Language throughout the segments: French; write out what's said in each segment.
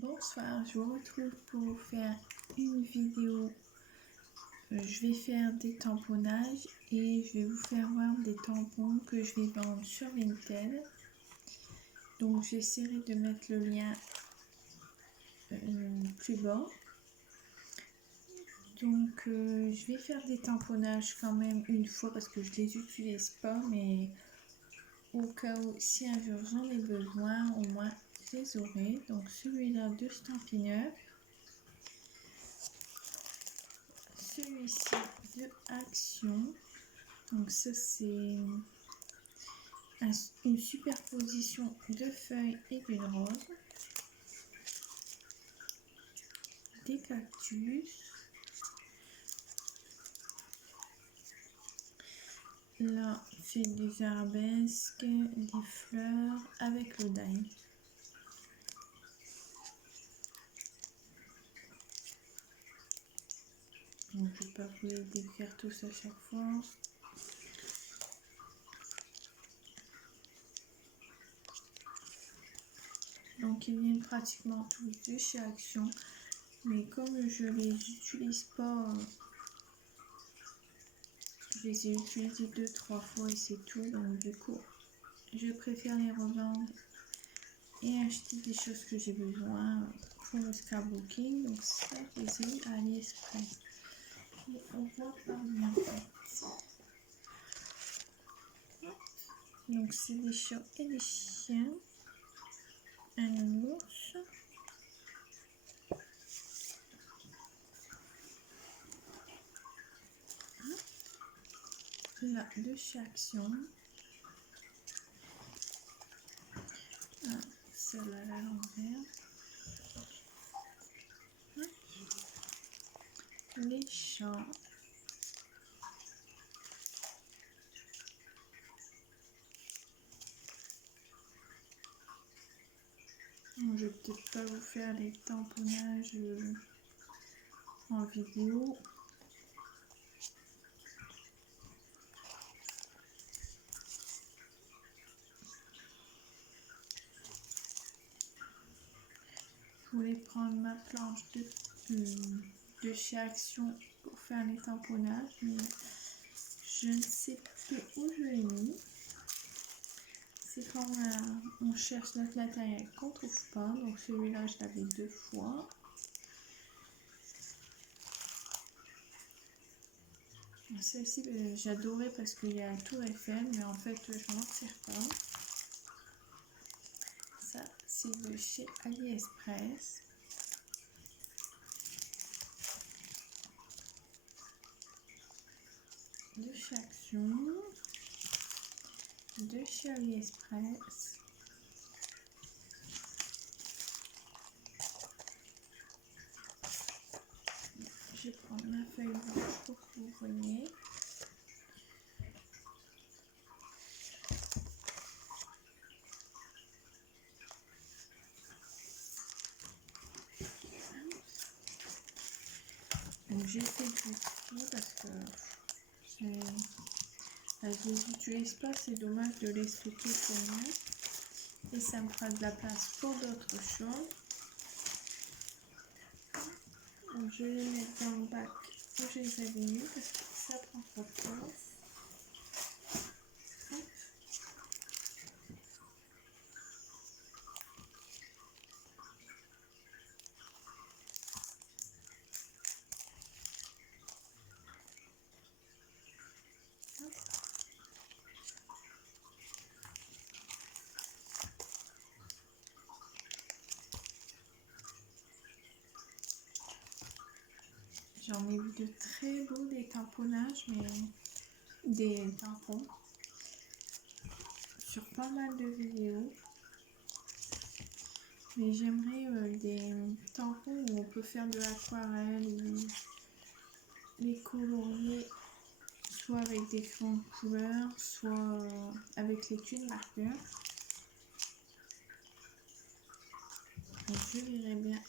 Bonsoir, je vous retrouve pour faire une vidéo. Je vais faire des tamponnages et je vais vous faire voir des tampons que je vais vendre sur Vinted. Donc j'essaierai de mettre le lien plus bas. Donc je vais faire des tamponnages quand même une fois parce que je les utilise pas, mais au cas où si un jour j'en ai besoin, au moins je les aurai. Donc celui-là de Stampin' Up, celui-ci de Action. Donc ça c'est une superposition de feuilles et d'une rose, des cactus. Là c'est des arabesques, des fleurs avec le die. Donc je ne vais pas vous les décrire tous à chaque fois. Donc ils viennent pratiquement tous de chez Action, mais comme je les utilise pas, je les ai utilisés 2-3 fois et c'est tout. Donc du coup je préfère les revendre et acheter des choses que j'ai besoin pour le scrapbooking. Donc ça je les ai eu à AliExpress et on voit pas bien fait. Donc c'est des chats et des chiens, un ours, là de chez Action, celle à l'envers, les chats, je vais peut-être pas vous faire les tamponnages en vidéo. Je voulais prendre ma planche de chez Action pour faire les tamponnages, mais je ne sais plus où je l'ai mis. C'est quand on cherche notre matériel qu'on trouve pas. Donc celui-là je l'avais 2 fois. Celle-ci j'adorais parce qu'il y a la tour Eiffel, mais en fait je m'en sers pas. Ça c'est de chez AliExpress. De chez Action, de chez AliExpress. Je vais prendre ma feuille blanche pour que vous voyez. Donc j'ai fait du tri parce que je les utilise pas, c'est dommage de les stocker pour moi. Et ça me fera de la place pour d'autres choses. Donc je vais les mettre dans le bac où je les avais mis parce que ça prend pas de place. J'en ai vu de très beaux des tamponnages, mais des tampons sur pas mal de vidéos. Mais j'aimerais des tampons où on peut faire de l'aquarelle ou les colorier soit avec des crayons de couleur, soit avec l'étui de marqueur. Donc je verrai bien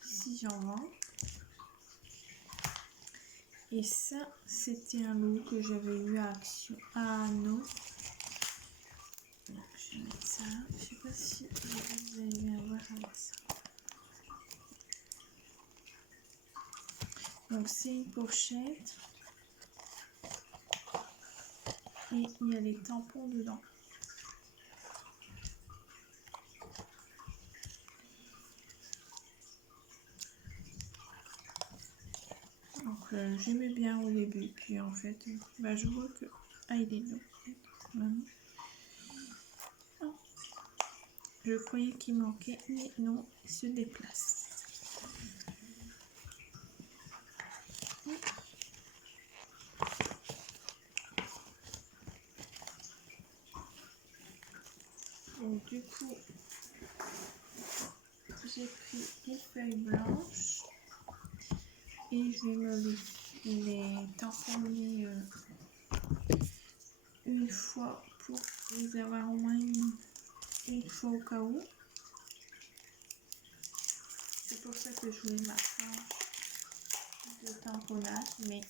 si j'en vends. Et ça, c'était un lot que j'avais eu à Action, à Anneau. Donc je vais mettre ça. Je sais pas si vous allez bien voir avec ça. Donc c'est une pochette et il y a les tampons dedans. Donc j'aimais bien au début, puis en fait je vois que il est long. Je croyais qu'il manquait, mais non, il se déplace. Donc du coup, j'ai pris une feuille blanche et je vais me les tamponner une fois pour les avoir au moins une fois au cas où. C'est pour ça que je voulais ma planche de tamponnage, mais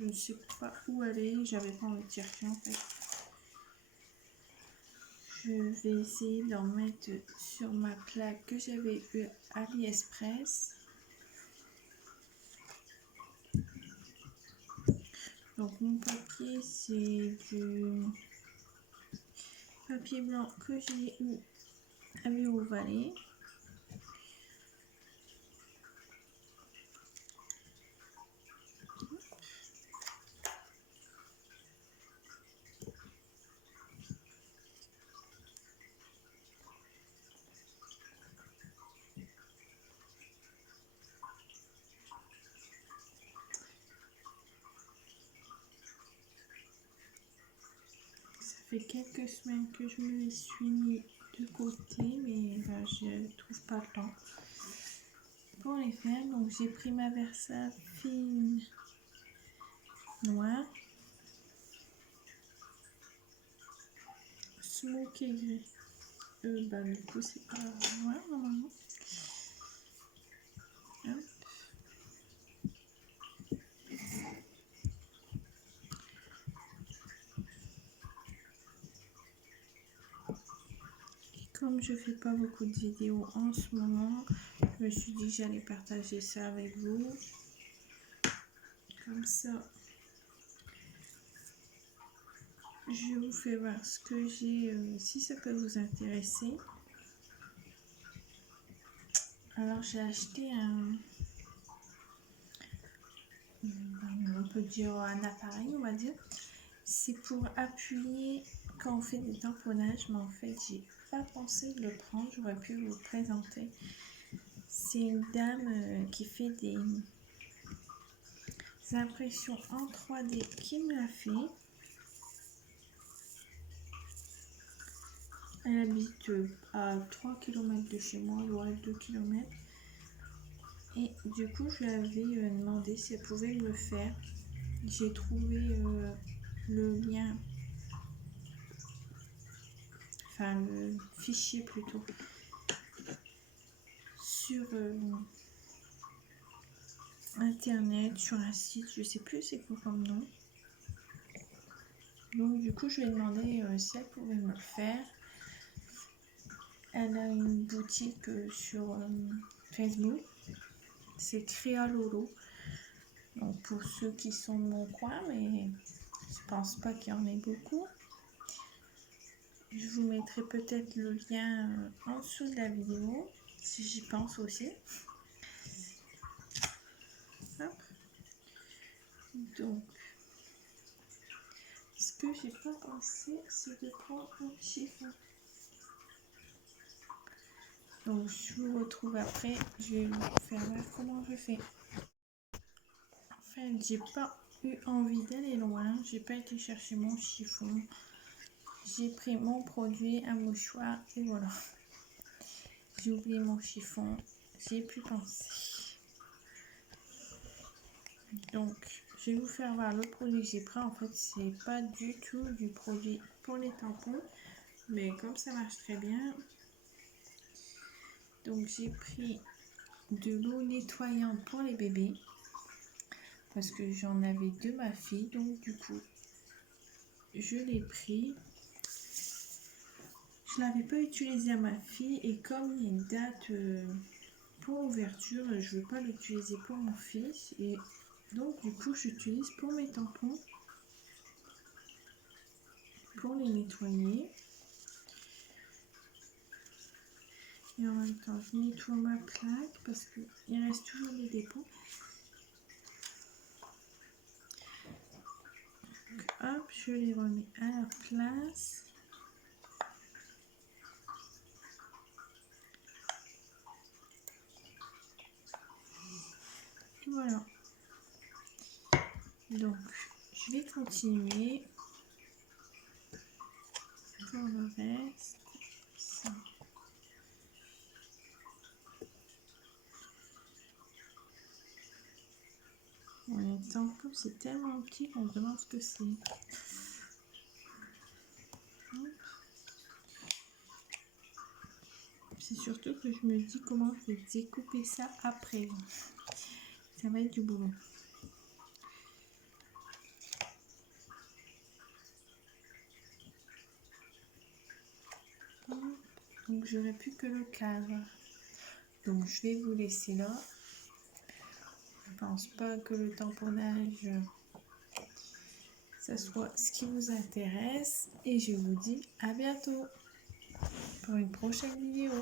je ne sais pas où aller, j'avais pas envie de chercher en fait. Je vais essayer d'en mettre sur ma plaque que j'avais eu à AliExpress. Donc mon papier, c'est du papier blanc que j'ai eu à Bureau Vallée. Ça fait quelques semaines que je me les suis mis de côté, mais je ne trouve pas le temps pour les faire. Donc j'ai pris ma Versa fine noire, smoky gris. Du coup c'est pas noir normalement. Hop. Comme je fais pas beaucoup de vidéos en ce moment, je me suis dit que j'allais partager ça avec vous. Comme ça, je vous fais voir ce que j'ai, si ça peut vous intéresser. Alors j'ai acheté on peut dire un appareil, on va dire. C'est pour appuyer quand on fait des tamponnages, mais en fait j'ai pas pensé de le prendre, j'aurais pu vous le présenter. C'est une dame qui fait des impressions en 3D qui me l'a fait. Elle habite à 3 km de chez moi, il aurait 2 km. Et du coup, je lui avais demandé si elle pouvait me le faire. J'ai trouvé le lien, enfin le fichier plutôt, sur internet, sur un site, je sais plus c'est quoi comme nom. Donc du coup, je lui ai demandé si elle pouvait me le faire. Elle a une boutique sur Facebook, c'est Créa Lolo. Donc pour ceux qui sont de mon coin, mais je pense pas qu'il y en ait beaucoup. Je vous mettrai peut-être le lien en dessous de la vidéo, si j'y pense aussi. Hop. Donc, ce que j'ai pas pensé, c'est de prendre un chiffon. Donc, je vous retrouve après. Je vais vous faire voir comment je fais. En fait, j'ai pas eu envie d'aller loin. J'ai pas été chercher mon chiffon. J'ai pris mon produit, un mouchoir et voilà. J'ai oublié mon chiffon. J'ai pu penser. Donc, je vais vous faire voir le produit que j'ai pris. En fait, c'est pas du tout du produit pour les tampons. Mais comme ça marche très bien. Donc, j'ai pris de l'eau nettoyante pour les bébés. Parce que j'en avais de ma fille. Donc, du coup, je l'ai pris. Je ne l'avais pas utilisé à ma fille. Et comme il y a une date pour l'ouverture, je veux pas l'utiliser pour mon fils et donc du coup j'utilise pour mes tampons pour les nettoyer. Et en même temps, je nettoie ma plaque parce qu'il reste toujours des dépôts. Donc, hop, je les remets à la place. Voilà. Donc, je vais continuer pour le reste. Ça. En même temps, comme c'est tellement petit qu'on se demande ce que c'est. C'est surtout que je me dis comment je vais découper ça après. Ça va être du boulot. Donc j'aurai plus que le cadre. Donc je vais vous laisser là. Je pense pas que le tamponnage ça soit ce qui vous intéresse. Et je vous dis à bientôt pour une prochaine vidéo.